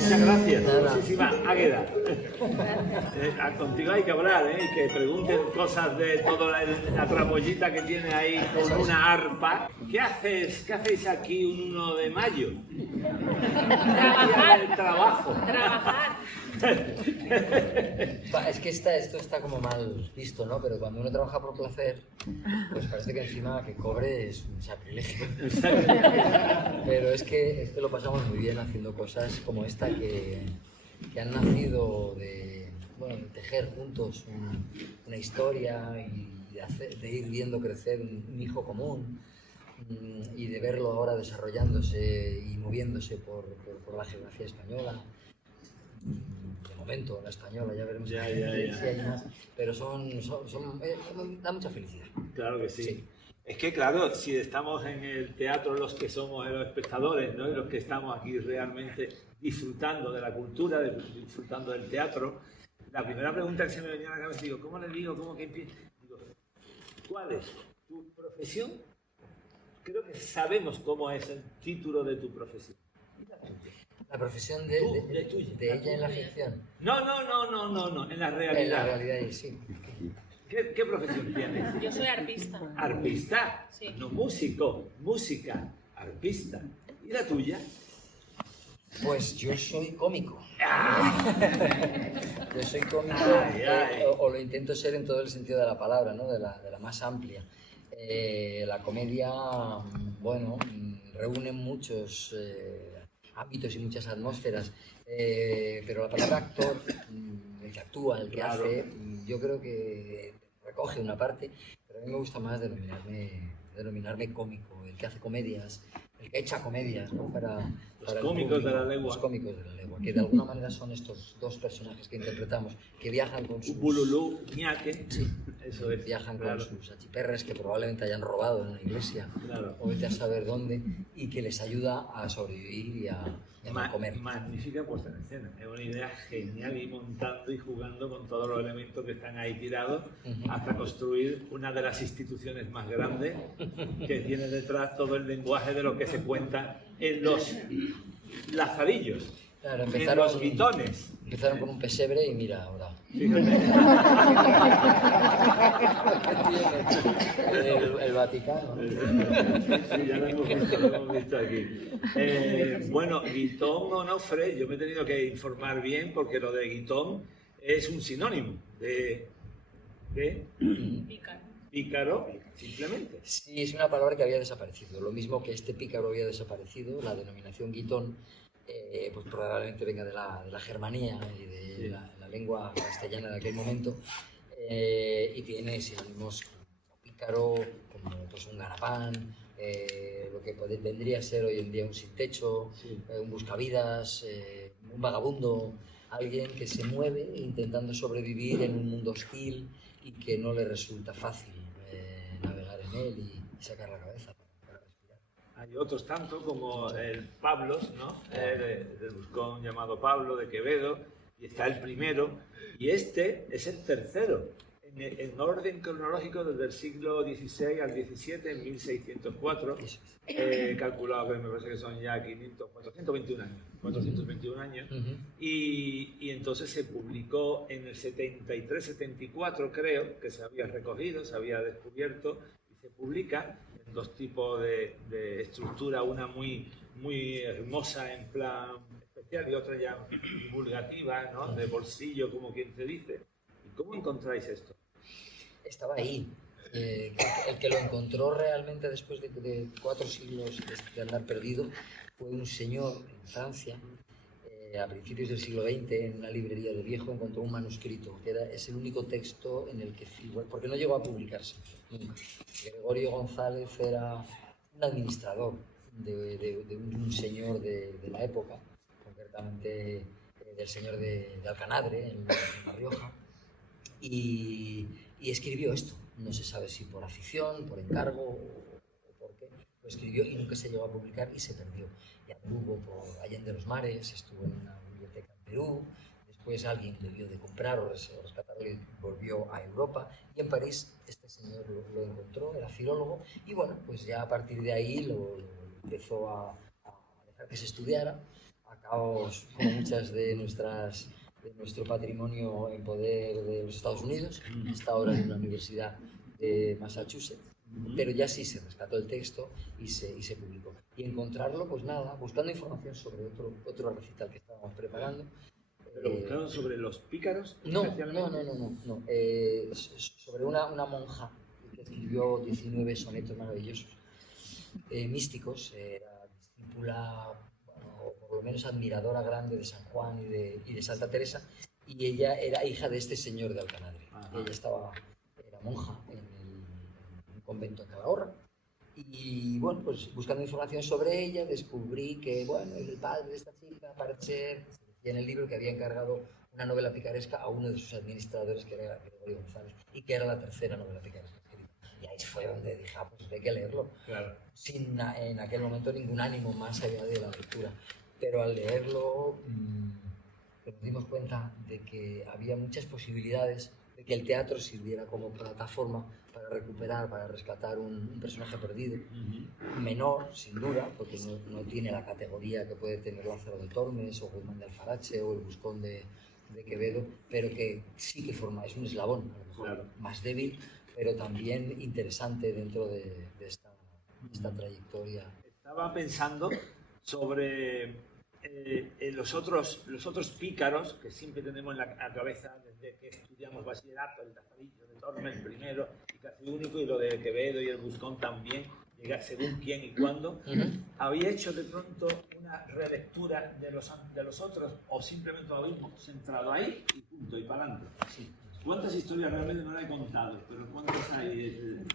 Muchas gracias, muchísimas águedas. Contigo hay que hablar, y que pregunten cosas de toda la tramoyita que tiene ahí con una arpa. ¿Qué hacéis aquí un 1 de mayo? Trabajar. El trabajo. Trabajar. Es que esto está como mal visto, ¿no? Pero cuando uno trabaja por placer, pues parece que encima que cobre es un sacrilegio. Pero es que lo pasamos muy bien haciendo cosas como esta que han nacido de tejer juntos una historia y de ir viendo crecer un hijo común y de verlo ahora desarrollándose y moviéndose por la geografía española. De momento, la española, ya veremos si hay más, pero da mucha felicidad. Claro que sí. Sí. Es que claro, si estamos en el teatro los que somos los espectadores, ¿no? Y los que estamos aquí realmente disfrutando de la cultura, disfrutando del teatro, la primera pregunta que se me venía a la cabeza, digo, ¿cómo le digo? ¿Cómo que empiezo? Digo, ¿cuál es tu profesión? Creo que sabemos cómo es el título de tu profesión. La profesión de ella en la ficción. No, en la realidad. En la realidad, sí. ¿Qué profesión tienes? Yo soy arpista. Arpista, Sí. no músico, música, arpista. ¿Y la tuya? Pues yo soy cómico. Yo soy cómico, Ay. o lo intento ser en todo el sentido de la palabra, ¿no? de la más amplia. La comedia, reúne muchos ámbitos y muchas atmósferas, pero la palabra actor, el que actúa, el que hace, yo creo que recoge una parte, pero a mí me gusta más denominarme cómico, el que hace comedias, el que echa comedias, ¿no? Los cómicos de la lengua. Los cómicos de la lengua, que de alguna manera son estos dos personajes que interpretamos, que viajan con sus... Bululú, ñaque. Sí, eso es. viajan claro. con sus achiperres que probablemente hayan robado en una iglesia, Claro. o vete a saber dónde, y que les ayuda a sobrevivir y a comer. Magnífica puesta en escena. Es una idea genial ir montando y jugando con todos los elementos que están ahí tirados hasta construir una de las instituciones más grandes que tiene detrás todo el lenguaje de lo que se cuenta en los lazarillos, Claro, en los guitones. Empezaron con un pesebre y mira ahora. el Vaticano. Sí, ya lo hemos visto aquí. Bueno, Guitón Onofre, yo me he tenido que informar bien porque lo de Guitón es un sinónimo de Pícaro. pícaro, simplemente. Sí, es una palabra que había desaparecido. Lo mismo que este pícaro había desaparecido, la denominación guitón, pues probablemente venga de la Germanía y de la lengua castellana de aquel momento, y tiene sinónimos como pícaro, como pues, un ganapán, lo que vendría a ser hoy en día un sin techo, un buscavidas, un vagabundo, alguien que se mueve intentando sobrevivir en un mundo hostil y que no le resulta fácil navegar en él y sacar la cabeza para respirar. Hay otros tanto como el Pablos, ¿no? El buscón llamado Pablo de Quevedo, y está el primero, y este es el tercero, en orden cronológico desde el siglo XVI al XVII, en 1604, calculado que me parece que son ya 421 años, y entonces se publicó en el 73-74, creo, que se había recogido, se había descubierto, y se publica en dos tipos de estructura, una muy hermosa en plan especial y otra ya divulgativa, ¿no? De bolsillo, como quien te dice. ¿Y cómo encontráis esto? Estaba ahí. El que lo encontró realmente después de 4 siglos de andar perdido fue un señor en Francia a principios del siglo XX, en una librería de Viejo, encontró un manuscrito, que es el único texto en el que figura, porque no llegó a publicarse nunca. Gregorio González era un administrador de un señor de la época, concretamente del señor de Alcanadre, en La Rioja, y escribió esto. No se sabe si por afición, por encargo o por qué. Lo escribió y nunca se llegó a publicar y se perdió. Y anduvo por Allende los Mares, estuvo en una biblioteca en Perú, después alguien debió de comprar o rescatarlo y volvió a Europa. Y en París este señor lo encontró, era filólogo, y bueno, pues ya a partir de ahí lo empezó a dejar que se estudiara. Acabamos como muchas de nuestro patrimonio en poder de los Estados Unidos, está ahora en una universidad de Massachusetts, pero ya sí se rescató el texto y se publicó. Y encontrarlo, pues nada, buscando información sobre otro recital que estábamos preparando. ¿Pero buscaron sobre los pícaros? No. Sobre una monja que escribió 19 sonetos maravillosos, místicos, era discípula, o por lo menos admiradora grande de San Juan y de Santa Teresa, y ella era hija de este señor de Alcanadre. Ella era monja en un convento en Calahorra, y bueno, pues buscando información sobre ella descubrí que, bueno, el padre de esta chica parece ser, se decía en el libro, que había encargado una novela picaresca a uno de sus administradores, que era Gregorio González, y que era la tercera novela picaresca escrita. Y ahí fue donde dije, pues hay que leerlo. Claro. Sin en aquel momento ningún ánimo más allá de la lectura. Pero al leerlo nos dimos cuenta de que había muchas posibilidades de que el teatro sirviera como plataforma para recuperar, para rescatar un personaje perdido, menor, sin duda, porque no tiene la categoría que puede tener Lázaro de Tormes o Guzmán de Alfarache o el Buscón de Quevedo, pero que sí que es un eslabón, a lo mejor más débil, pero también interesante dentro de esta trayectoria. Estaba pensando sobre los otros pícaros que siempre tenemos en la cabeza desde que estudiamos bachillerato, el Lazarillo de Tormes primero y casi único, y lo de Quevedo y el Buscón también, según quién y cuándo. ¿Había hecho de pronto una relectura de los otros o simplemente lo habíamos centrado ahí y punto, y para adelante? Sí. ¿Cuántas historias realmente no las he contado? Pero ¿cuántas hay?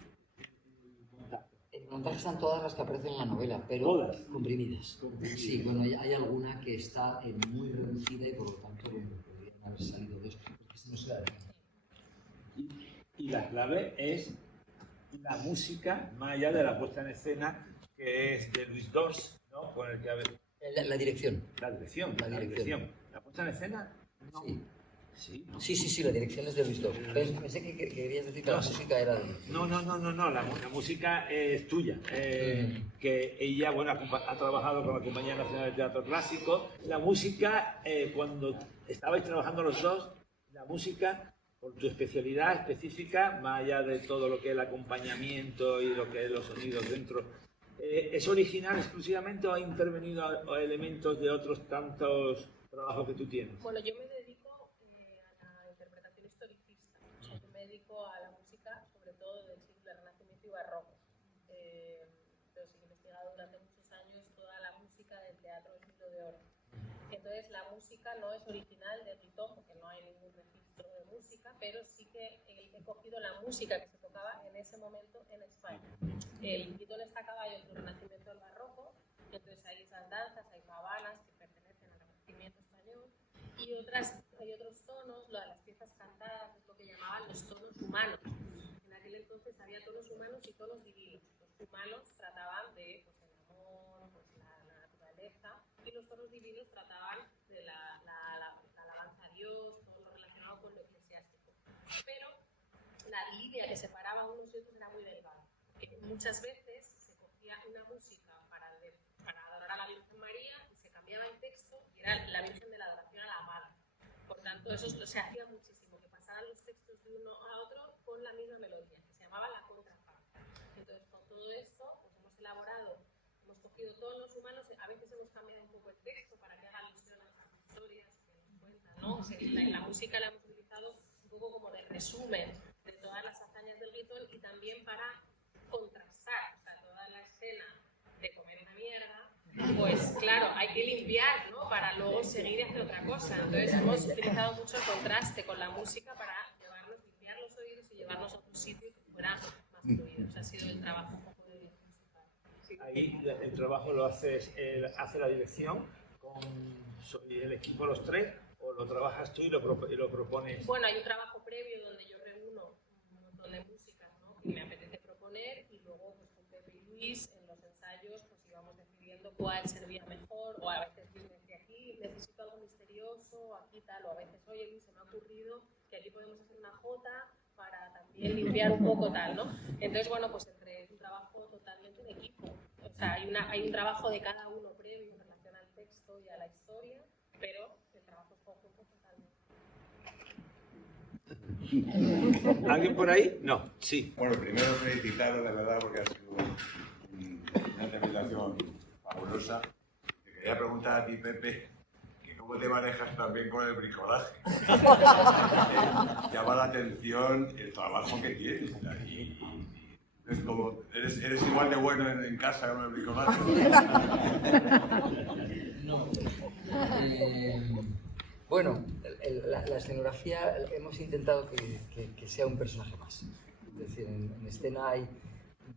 En montaje están todas las que aparecen en la novela, pero ¿Todas? Comprimidas. Sí, bueno, hay alguna que está muy reducida y por lo tanto podrían haber salido dos, porque si no se da de y la clave es la música, más allá de la puesta en escena, que es de Luis Dors, ¿no? Con el que la dirección. La dirección. ¿La puesta en escena? No. Sí. Sí, la dirección es de Luis Dors. Pensé que querías decir que la música era de... No, la música es tuya. Que ella, bueno, ha trabajado con la Compañía Nacional de Teatro Clásico. La música, cuando estabais trabajando los dos, la música, por tu especialidad específica, más allá de todo lo que es el acompañamiento y lo que es los sonidos dentro, ¿es original exclusivamente o ha intervenido elementos de otros tantos trabajos que tú tienes? Bueno, yo me dedico a la interpretación historicista. O sea, yo me dedico a la música, sobre todo del siglo del Renacimiento y Barroco. Pero sí que he investigado durante muchos años toda la música del teatro del siglo de oro. Entonces, la música no es original de Ritón, porque no hay ningún registro de música, pero sí que he cogido la música que se tocaba en ese momento en España. El Ritón está a caballo entre el Renacimiento y el Barroco, entonces hay esas danzas, hay pavanas que pertenecen al Renacimiento español, y hay otros tonos, las piezas cantadas, es lo que llamaban los tonos humanos. En aquel entonces había tonos humanos y tonos divinos. Los humanos trataban de el amor, la naturaleza, y los tonos divinos trataban de la alabanza a Dios, todo lo relacionado con lo eclesiástico. Pero la línea que separaba unos y otros era muy delgada, porque muchas veces se cogía una música para adorar a la Virgen María y se cambiaba el texto y era la Virgen de la Adoración a la Madre. Por tanto, eso se hacía muchísimo, que pasaran los textos de uno a otro con la misma melodía, que se llamaba la contraparte. Entonces, con todo esto, pues hemos cogido todos los humanos, a veces hemos cambiado un poco el texto para que haga alusión a esas historias que nos cuentan, ¿no? O sea, la música la hemos utilizado un poco como de resumen de todas las hazañas del Ritón y también para contrastar, o sea, toda la escena de comer una mierda pues claro, hay que limpiar, ¿no? Para luego seguir y hacer otra cosa. Entonces hemos utilizado mucho el contraste con la música para limpiar los oídos y llevarnos a otro sitio que fuera más fluido. Ha sido el trabajo un poco de musical. Sí. Ahí el trabajo lo hace la dirección con el equipo, los tres, o lo trabajas tú y lo propones. Bueno, hay un trabajo previo donde yo reúno un montón de música, ¿no? Que me apetece proponer, y luego pues con Pepe y Luis en los ensayos pues íbamos decidiendo cuál servía mejor, o a veces Luis me decía, aquí necesito algo misterioso, aquí tal, o a veces, oye Luis, se me ha ocurrido que aquí podemos hacer una jota para también limpiar un poco tal, ¿no? Entonces, bueno, pues es un trabajo totalmente de equipo. O sea, hay un trabajo de cada uno previo en relación al texto y a la historia, pero el trabajo es conjunto totalmente. ¿Alguien por ahí? No, sí. Bueno, primero felicitaros, de verdad, porque ha sido una interpretación fabulosa. Te quería preguntar a ti, Pepe, que cómo te manejas también con el bricolaje. Llama la atención el trabajo que tienes. Y es como, eres igual de bueno en casa con el bricolaje. No. Bueno, la escenografía hemos intentado que sea un personaje más. Es decir, en escena hay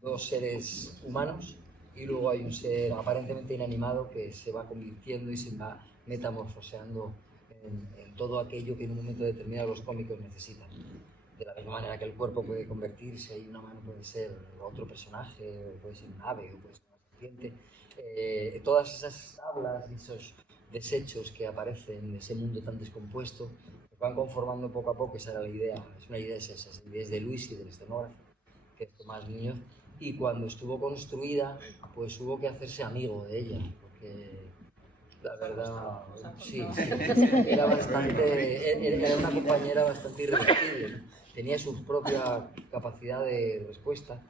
dos seres humanos y luego hay un ser aparentemente inanimado que se va convirtiendo y se va metamorfoseando en todo aquello que en un momento determinado los cómicos necesitan. De la misma manera que el cuerpo puede convertirse y una mano puede ser otro personaje, o puede ser un ave, o puede ser una serpiente. Todas esas tablas y esos desechos que aparecen en ese mundo tan descompuesto van conformando poco a poco. Esa era la idea, es una idea, esas ideas de Luis y del escenógrafo, que es Tomás Muñoz, y cuando estuvo construida pues hubo que hacerse amigo de ella, porque la verdad sí, era una compañera bastante irresistible, tenía su propia capacidad de respuesta.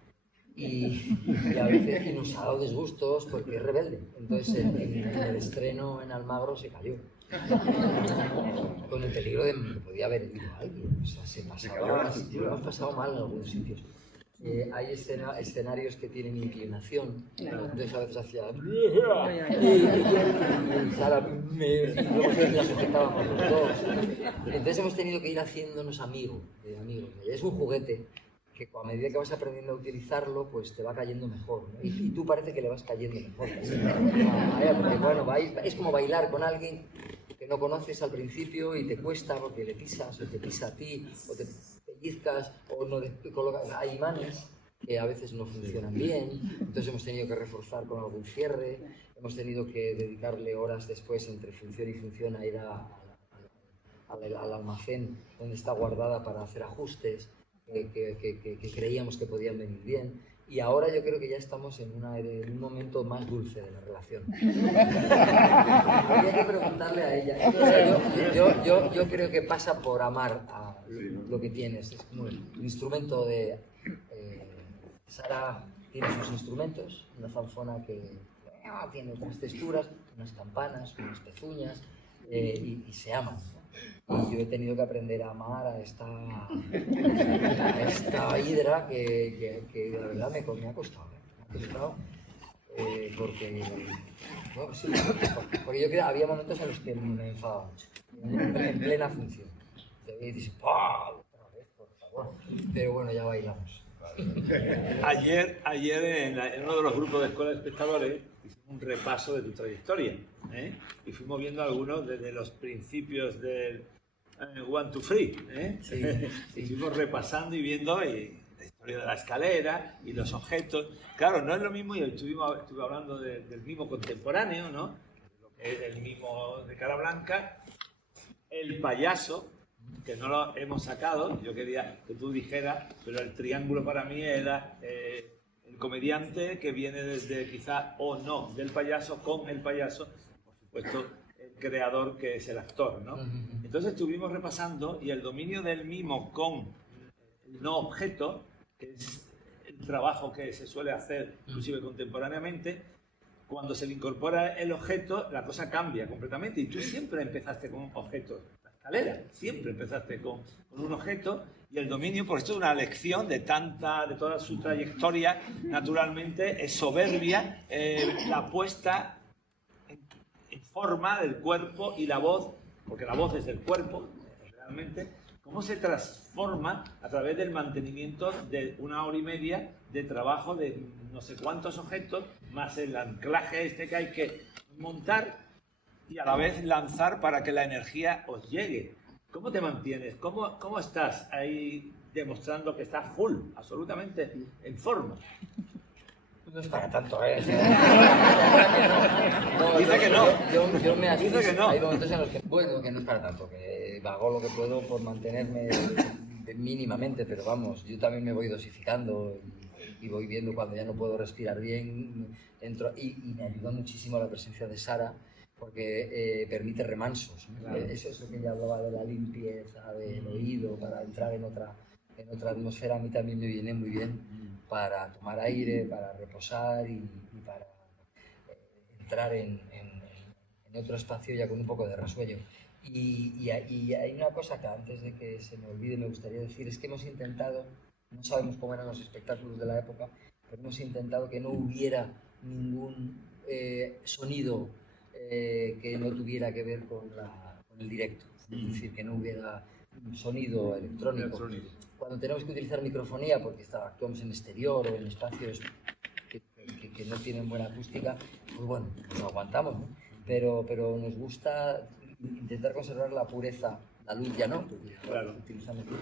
Y a veces nos ha dado disgustos porque es rebelde. Entonces en el estreno en Almagro se cayó. Con el peligro de que podía haber herido a alguien. O sea, se pasaba, lo han pasado mal en algunos sitios. Hay escenarios que tienen inclinación, entonces a veces hacía... y Sara y luego la sujetábamos los dos. Entonces hemos tenido que ir haciéndonos amigos. Es un juguete que a medida que vas aprendiendo a utilizarlo, pues te va cayendo mejor, ¿no? Y tú parece que le vas cayendo mejor. Porque, bueno, es como bailar con alguien que no conoces al principio y te cuesta porque le pisas, o te pisa a ti, o te pellizcas, o no colocas. Hay imanes que a veces no funcionan bien, entonces hemos tenido que reforzar con algún cierre, hemos tenido que dedicarle horas después entre función y función a ir al almacén donde está guardada para hacer ajustes. Que creíamos que podían venir bien, y ahora yo creo que ya estamos en un momento más dulce de la relación. Habría que preguntarle a ella. Entonces, yo creo que pasa por amar a lo que tienes. Es como el instrumento de... Sara tiene sus instrumentos, una zanfona que tiene otras texturas, unas campanas, unas pezuñas, y se aman. Y yo he tenido que aprender a amar a esta hidra que la verdad me ha costado. Porque yo creo que había momentos en los que me enfadaba mucho, en plena función. Y dices, ¡pah! Otra vez, por favor. Pero bueno, ya bailamos. Ayer en uno de los grupos de Escuela de Espectadores hicimos un repaso de tu trayectoria, y fuimos viendo algunos desde los principios del 1, 2, 3, Sí. Estuvimos repasando y viendo la historia de la escalera y los objetos. Claro, no es lo mismo, y estuve hablando del mimo contemporáneo, ¿no? Lo que es el mimo de cara blanca, el payaso, que no lo hemos sacado. Yo quería que tú dijeras, pero el triángulo para mí era el comediante que viene desde quizá o no del payaso con el payaso, por supuesto el creador que es el actor, ¿no? Entonces estuvimos repasando, y el dominio del mimo con el no objeto, que es el trabajo que se suele hacer inclusive contemporáneamente, cuando se le incorpora el objeto la cosa cambia completamente, y tú siempre empezaste con un objeto. Siempre empezaste con un objeto, y el dominio, por esto es una lección de toda su trayectoria, naturalmente es soberbia la apuesta forma del cuerpo y la voz, porque la voz es el cuerpo, realmente, cómo se transforma a través del mantenimiento de 1 hora y media de trabajo de no sé cuántos objetos, más el anclaje este que hay que montar y a la vez lanzar para que la energía os llegue. ¿Cómo te mantienes? ¿Cómo estás ahí demostrando que estás full, absolutamente en forma? No es para tanto, ¿eh? Dice que no. Yo me asfixio. Dice que no. Hay momentos en los que, bueno, que no es para tanto, que hago lo que puedo por mantenerme mínimamente, pero vamos, yo también me voy dosificando y voy viendo cuando ya no puedo respirar bien, entro, y me ayuda muchísimo la presencia de Sara, porque permite remansos, ¿no? Claro. Eso es lo que ella hablaba de la limpieza del oído, para entrar en otra atmósfera. A mí también me viene muy bien para tomar aire, para reposar y para entrar en otro espacio ya con un poco de resuello. Y hay una cosa que antes de que se me olvide me gustaría decir, es que hemos intentado, no sabemos cómo eran los espectáculos de la época, pero hemos intentado que no hubiera ningún sonido que no tuviera que ver con el directo, es decir, que no hubiera un sonido electrónico. Cuando tenemos que utilizar microfonía, porque actuamos en exterior o en espacios que no tienen buena acústica, pues bueno, nos aguantamos, ¿no? Pero nos gusta intentar conservar la pureza, la luz ya no, porque claro, utilizamos luz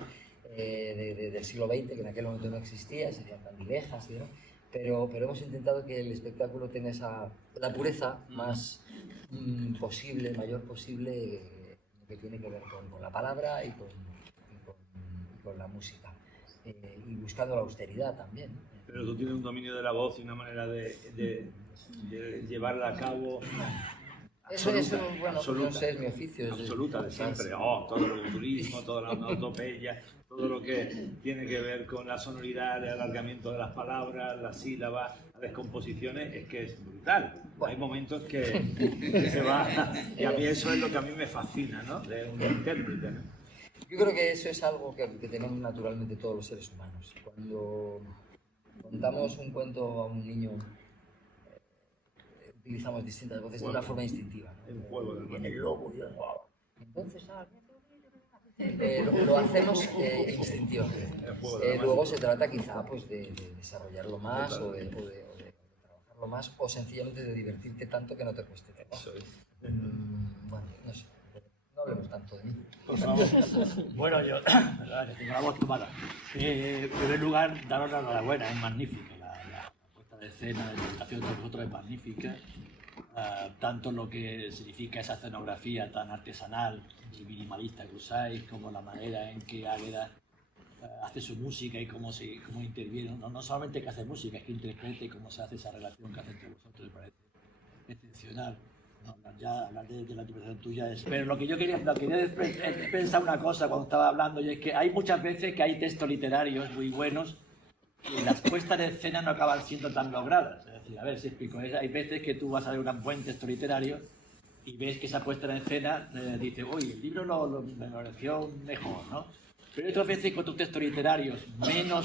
del siglo XX, que en aquel momento no existía, serían candilejas y demás. Pero hemos intentado que el espectáculo tenga la pureza más posible, mayor posible, que tiene que ver con la palabra y con la música. Y buscando la austeridad también. Pero tú tienes un dominio de la voz y una manera de llevarla a cabo. Eso, bueno, absoluta, no sé, es mi oficio. Absoluta, de siempre. Todo el turismo, toda la onomatopeya, todo lo que tiene que ver con la sonoridad, el alargamiento de las palabras, las sílabas, las descomposiciones, es que es brutal. Bueno. Hay momentos que se va, y a mí eso es lo que a mí me fascina, ¿no? De un intérprete, ¿no? Yo creo que eso es algo que tenemos naturalmente todos los seres humanos. Cuando contamos un cuento a un niño, utilizamos distintas voces de una forma instintiva, ¿no? El juego del en el lobo, y entonces lo hacemos instintivamente. Luego se trata quizá pues, de desarrollarlo más o de trabajarlo más, o sencillamente de divertirte tanto que no te cueste trabajo. Bueno, no sé. No hablemos tanto de mí. Bueno, yo tengo la voz tomada. En primer lugar, daros la enhorabuena, es magnífica. La puesta de escena, la interpretación de vosotros es magnífica. Tanto lo que significa esa escenografía tan artesanal y minimalista que usáis, como la manera en que Águeda hace su música y cómo interviene. No solamente que hace música, es que interprete y cómo se hace esa relación que hace entre vosotros, me parece excepcional. Hablar de la interpretación tuya es... Pero lo que yo quería pensar una cosa cuando estaba hablando, y es que hay muchas veces que hay textos literarios muy buenos y las puestas de escena no acaban siendo tan logradas. Es decir, a ver si explico. Hay veces que tú vas a ver un buen texto literario y ves que esa puesta en escena dice, uy, el libro me pareció mejor, ¿no? Pero hay otras veces que otros textos literarios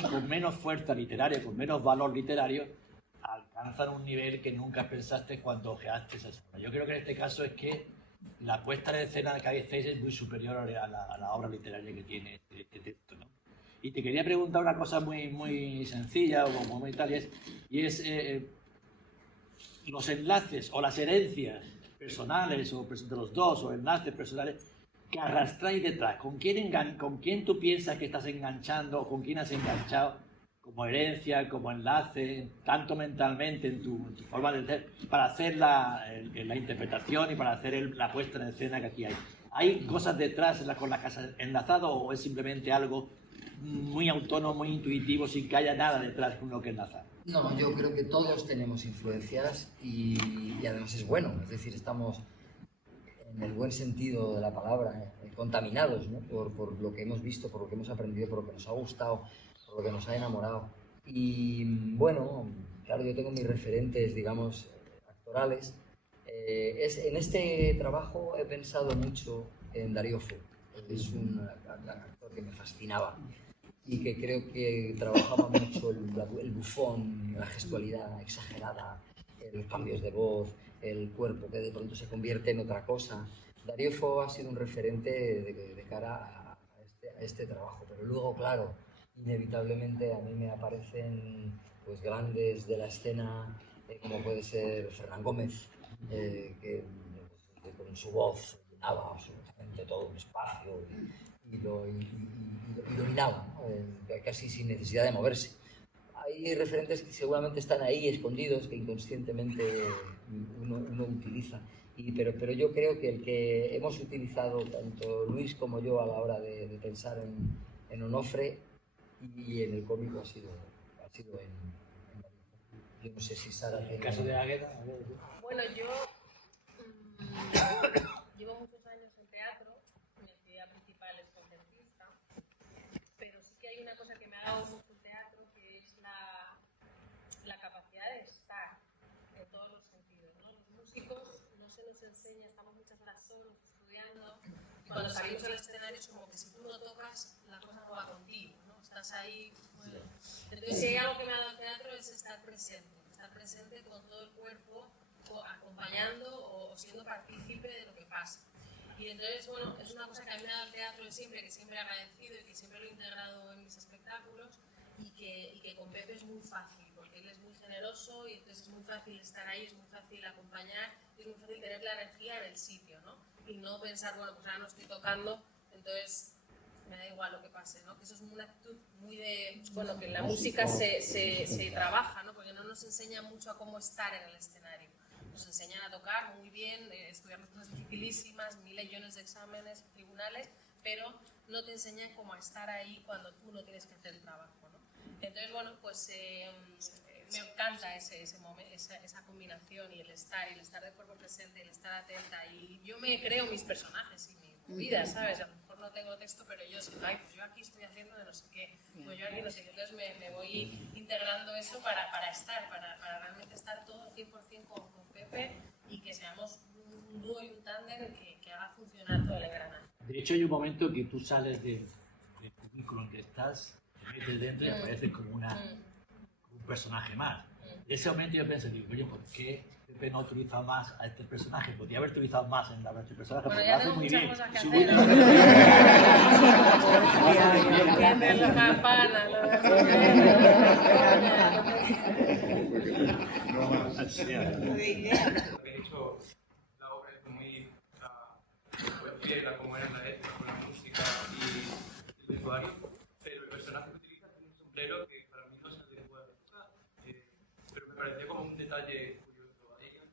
con menos fuerza literaria, con menos valor literario, alcanzan un nivel que nunca pensaste cuando ojeaste esa obra. Yo creo que en este caso es que la puesta en escena que hacéis es muy superior a la obra literaria que tiene este texto, ¿no? Y te quería preguntar una cosa muy sencilla o muy tal, y es los enlaces o las herencias personales o de los dos, o enlaces personales que arrastráis detrás. ¿Con quién tú piensas que estás enganchando o con quién has enganchado como herencia, como enlace, tanto mentalmente en tu forma de ser, para hacer la interpretación y para hacer la puesta en escena que aquí hay? ¿Hay cosas detrás con las que has enlazado o es simplemente algo muy autónomo, muy intuitivo, sin que haya nada detrás con lo que enlazar? No, yo creo que todos tenemos influencias y además es bueno, es decir, estamos en el buen sentido de la palabra, contaminados, ¿no? por lo que hemos visto, por lo que hemos aprendido, por lo que nos ha gustado, por lo que nos ha enamorado. Y bueno, claro, yo tengo mis referentes, digamos, actorales. En este trabajo he pensado mucho en Darío Fo. Es un actor que me fascinaba y que creo que trabajaba mucho el bufón, la gestualidad exagerada, los cambios de voz, el cuerpo que de pronto se convierte en otra cosa. Darío Fo ha sido un referente de cara a este trabajo, pero luego, claro, inevitablemente a mí me aparecen pues, grandes de la escena, como puede ser Fernán Gómez, que con su voz llenaba absolutamente todo un espacio y dominaba, ¿no? Casi sin necesidad de moverse. Hay referentes que seguramente están ahí escondidos, que inconscientemente uno utiliza. Pero yo creo que el que hemos utilizado tanto Luis como yo a la hora de pensar en Onofre y en el cómico ha sido en yo no sé si Sara En el caso de Águeda... Bueno, yo llevo muchos años en teatro, mi actividad principal es concertista, pero sí que hay una cosa que me ha dado mucho el teatro, que es la capacidad de estar en todos los sentidos, ¿no? Los músicos no se nos enseña, estamos muchas horas solos estudiando, y cuando salimos al escenario es como que si tú no tocas, la cosa no va contigo, ¿no? Estás ahí, bueno. Entonces, si hay algo que me ha dado el teatro es estar presente con todo el cuerpo, acompañando o siendo partícipe de lo que pasa. Y entonces, bueno, es una cosa que a mí me da el teatro de siempre, que siempre he agradecido y que siempre lo he integrado en mis espectáculos, y que con Pepe es muy fácil, porque él es muy generoso y entonces es muy fácil estar ahí, es muy fácil acompañar, y es muy fácil tener la energía en el sitio, ¿no? Y no pensar, bueno, pues ahora no estoy tocando, entonces me da igual lo que pase, ¿no? Que eso es una actitud muy de, bueno, que en la música se trabaja, ¿no? Porque no nos enseña mucho a cómo estar en el escenario. Nos enseñan a tocar muy bien, estudiar cosas dificilísimas, millones de exámenes, tribunales, pero no te enseñan cómo a estar ahí cuando tú no tienes que hacer el trabajo, ¿no? Entonces, bueno, pues me encanta esa combinación y el estar de cuerpo presente, el estar atenta, y yo me creo mis personajes y mi vida, ¿sabes? A lo mejor no tengo texto, pero yo sé, ay, pues yo aquí estoy haciendo de no sé qué, pues yo aquí no sé qué, entonces me voy integrando eso para realmente estar todo 100% con Pepe y que seamos un dúo y un tándem que haga funcionar todo el engranaje. De hecho, hay un momento que tú sales del cubículo en que estás, te metes dentro y apareces como un personaje más. En ese momento yo pensé, digo, oye, ¿por qué Pepe no utiliza más a este personaje? Podría haber utilizado más en la versión personaje, bueno, porque ya lo hace muy muchas bien. cosas que Su hacer. La campana, Lo que he dicho, la obra es muy fiel a cómo era en la época con la música y el vestuario, pero el personaje que utiliza tiene un sombrero que para mí no se adecua a la época, pero me pareció como un detalle curioso. ¿Hay algo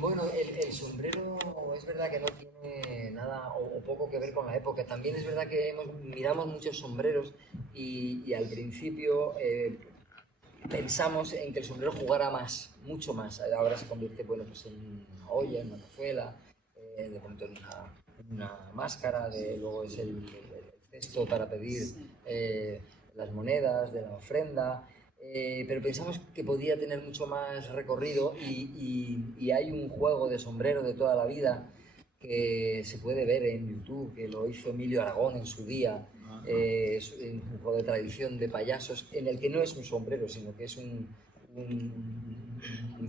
Bueno, el sombrero es verdad que no tiene nada o poco que ver con la época. También es verdad que miramos muchos sombreros y al principio pensamos en que el sombrero jugara más, mucho más. Ahora se convierte, bueno, pues en una olla, en una cazuela, de pronto en una máscara, luego es el cesto para pedir las monedas de la ofrenda. Pero pensamos que podía tener mucho más recorrido y hay un juego de sombrero de toda la vida que se puede ver en YouTube, que lo hizo Emilio Aragón en su día. Es un juego de tradición de payasos en el que no es un sombrero, sino que es un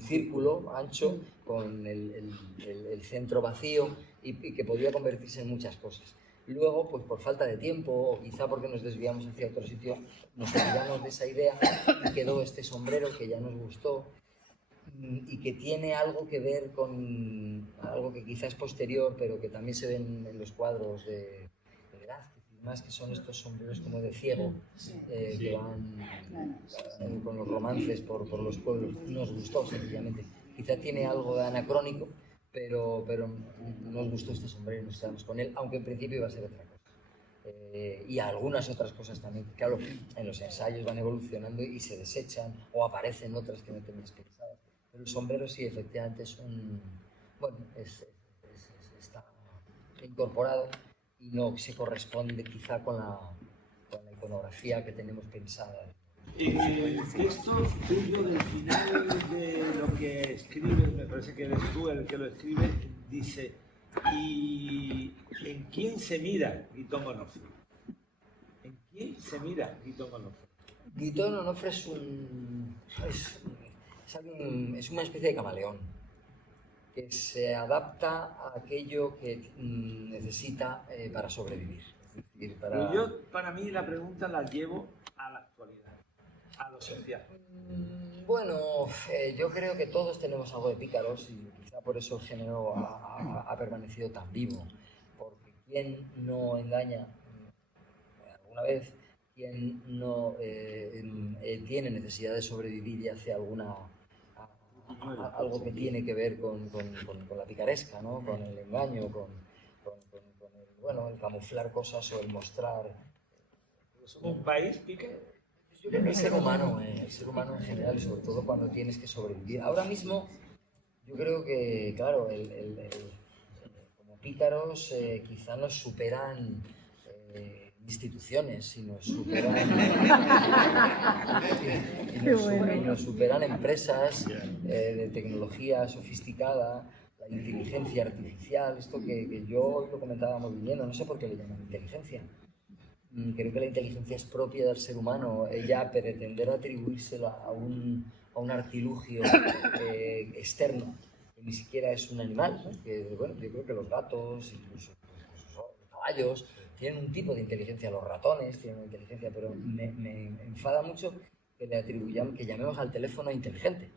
círculo ancho con el centro vacío y que podía convertirse en muchas cosas. Luego, pues por falta de tiempo o quizá porque nos desviamos hacia otro sitio, nos olvidamos de esa idea y quedó este sombrero que ya nos gustó y que tiene algo que ver con algo que quizá es posterior, pero que también se ven en los cuadros de Velázquez y demás, que son estos sombreros como de ciego, que van con los romances por los pueblos. Nos gustó sencillamente. Quizá tiene algo de anacrónico, pero nos gustó este sombrero y nos quedamos con él, aunque en principio iba a ser otra cosa. Y algunas otras cosas también, claro, en los ensayos van evolucionando y se desechan o aparecen otras que no tenías pensadas. Pero el sombrero sí, efectivamente, es está incorporado y no se corresponde quizá con la iconografía que tenemos pensada. El texto tuyo del final de lo que escribes, me parece que eres tú el que lo escribe, dice: ¿y en quién se mira Guitón Onofre? ¿En quién se mira Guitón Onofre? Guitón Onofre es es una especie de camaleón que se adapta a aquello que necesita para sobrevivir. Es decir, Pero yo, para mí, la pregunta la llevo a la actualidad, a lo social. Bueno, yo creo que todos tenemos algo de pícaros y quizá por eso el género ha permanecido tan vivo. Porque ¿quién no engaña alguna vez? ¿Quién no tiene necesidad de sobrevivir y hace algo que tiene que ver con la picaresca, ¿no? Con el engaño, con el camuflar cosas o el mostrar? ¿Somos un país pícaro? Yo creo que el ser humano en general, y sobre todo cuando tienes que sobrevivir. Ahora mismo, yo creo que, claro, como pícaros quizá nos superan instituciones, y nos superan empresas de tecnología sofisticada, la inteligencia artificial, esto que yo hoy lo comentábamos viniendo, no sé por qué le llaman inteligencia. Creo que la inteligencia es propia del ser humano. Ella pretender atribuírsela a un artilugio externo, que ni siquiera es un animal, ¿no? Que, bueno, yo creo que los gatos, incluso los caballos, tienen un tipo de inteligencia, los ratones tienen una inteligencia, pero me enfada mucho que llamemos al teléfono inteligente.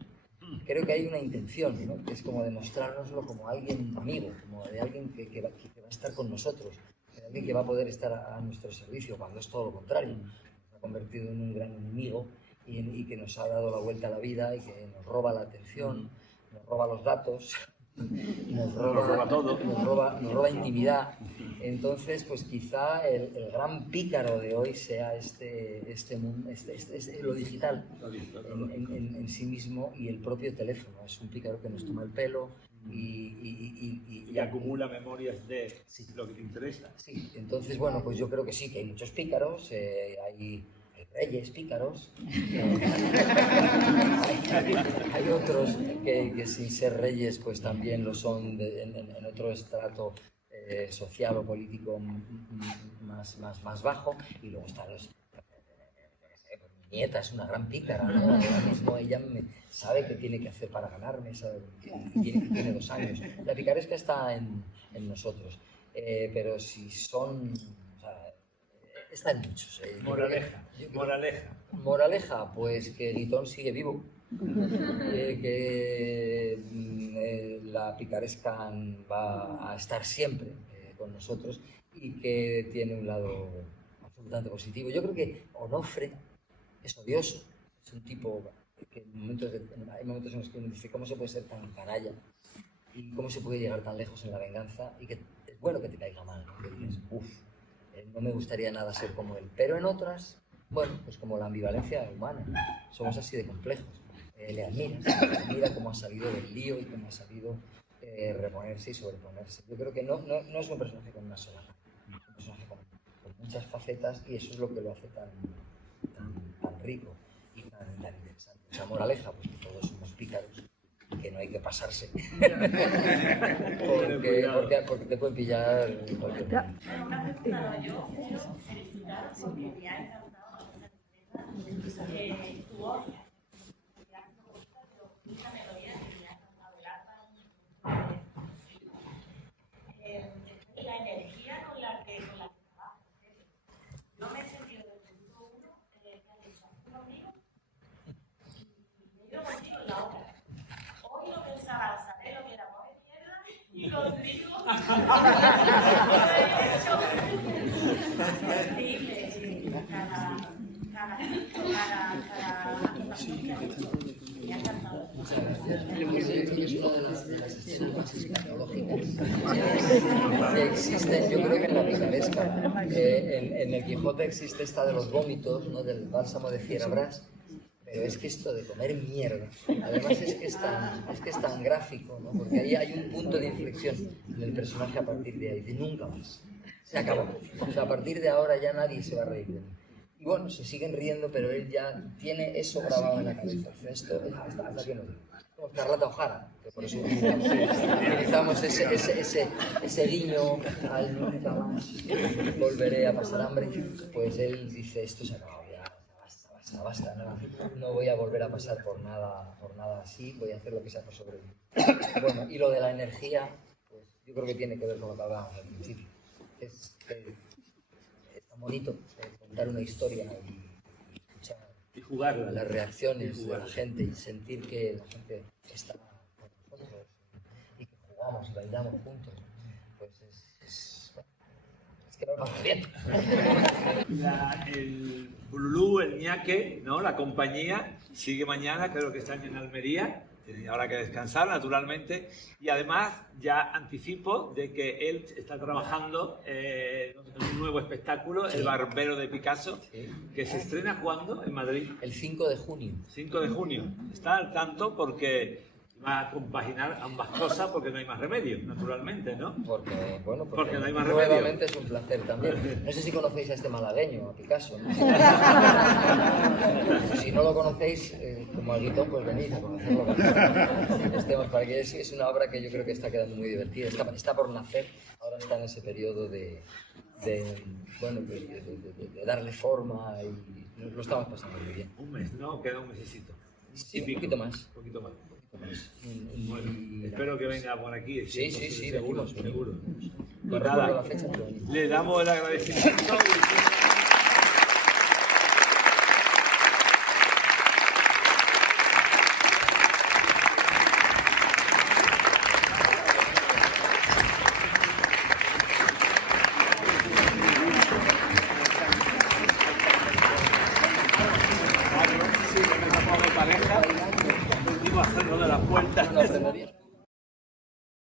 Creo que hay una intención, ¿no? Que es como demostrárnoslo como alguien amigo, como de alguien que va a estar con nosotros, de alguien que va a poder estar a nuestro servicio, cuando es todo lo contrario. Se ha convertido en un gran enemigo y que nos ha dado la vuelta a la vida y que nos roba la atención, nos roba los datos, nos roba todo, nos roba intimidad. Entonces, pues quizá el gran pícaro de hoy sea lo digital en sí mismo, y el propio teléfono. Es un pícaro que nos toma el pelo y acumula memorias de lo que te interesa. Sí, entonces, bueno, pues yo creo que sí, que hay muchos pícaros, hay reyes pícaros, hay otros que sin ser reyes pues también lo son en otro estrato social o político más bajo, y luego están mi nieta es una gran pícara, ¿no? Ahora mismo ella sabe qué tiene que hacer para ganarme, tiene 2 años. La picaresca está en nosotros, pero si son... Está en muchos. Moraleja, pues que Guitón sigue vivo, que la picaresca va a estar siempre con nosotros y que tiene un lado absolutamente positivo. Yo creo que Onofre es odioso, es un tipo que hay momentos en los que uno dice cómo se puede ser tan canalla y cómo se puede llegar tan lejos en la venganza, y que es bueno que te caiga mal, ¿no? Que dices, no me gustaría nada ser como él. Pero en otras, bueno, pues como la ambivalencia humana, somos así de complejos. Le admira cómo ha salido del lío y cómo ha sabido reponerse y sobreponerse. Yo creo que no es un personaje con una sola cara, es un personaje con muchas facetas, y eso es lo que lo hace tan rico y tan interesante. O sea, moraleja, pues que todos somos pícaros, que no hay que pasarse, porque te pueden pillar cualquier momento. Una pregunta, yo quiero felicitaros porque me ha encantado tu voz, porque hace una música de mucha melodía que me ha encantado el alma, la energía con la que trabajas. Yo me he sentido desde el minuto 1 que has hecho conmigo y me he ido contigo en la obra. Hoy lo pensaba, saber lo que era amor de mierda, y contigo que existen, yo creo que en la picaresca, en el Quijote existe esta de los vómitos, ¿no? Del bálsamo de Fierabras. Pero es que esto de comer mierda, además es que es tan gráfico, ¿no? Porque ahí hay un punto de inflexión en el personaje a partir de ahí, de nunca más. Se acabó. O sea, a partir de ahora ya nadie se va a reír de mí. Y bueno, se siguen riendo, pero él ya tiene eso grabado en la cabeza. Esto hasta que no digo. Como Carlota O'Hara, que por eso utilizamos ese guiño al nunca más volveré a pasar hambre. Pues él dice, esto se ha acabado ya, basta. basta, no voy a volver a pasar por nada así, voy a hacer lo que sea por sobrevivir. Bueno, y lo de la energía, pues yo creo que tiene que ver con lo que hablábamos al principio. Es tan bonito contar una historia y escuchar Y jugarla. las reacciones de la gente y sentir que la gente está con nosotros y que jugamos y bailamos juntos. Pues es que me lo paso bien. El Bululú, el Ñaque, ¿no? La compañía sigue mañana, creo que están en Almería. Tienen ahora que descansar, naturalmente. Y además, ya anticipo de que él está trabajando en un nuevo espectáculo, Sí. El Barbero de Picasso, Sí. que se estrena ¿cuándo? En Madrid. El 5 de junio. 5 de junio. Está al tanto porque va a compaginar ambas cosas porque no hay más remedio, naturalmente, ¿no? Porque Porque no hay más nuevamente es un placer también. No sé si conocéis a este malagueño, a Picasso, ¿no? Si no lo conocéis, como al Guitón, pues venid a conocerlo. Para que es una obra que yo creo que está quedando muy divertida. Está por nacer, ahora está en ese periodo de darle forma y lo estamos pasando muy bien. Un mes, ¿no? Queda un mesecito. Sí, un poquito más. Un poquito más. Bueno, Espero que venga por aquí. Sí, seguro, venimos. seguro. No Nada, recuerdo la fecha, pero venimos. le damos el agradecimiento.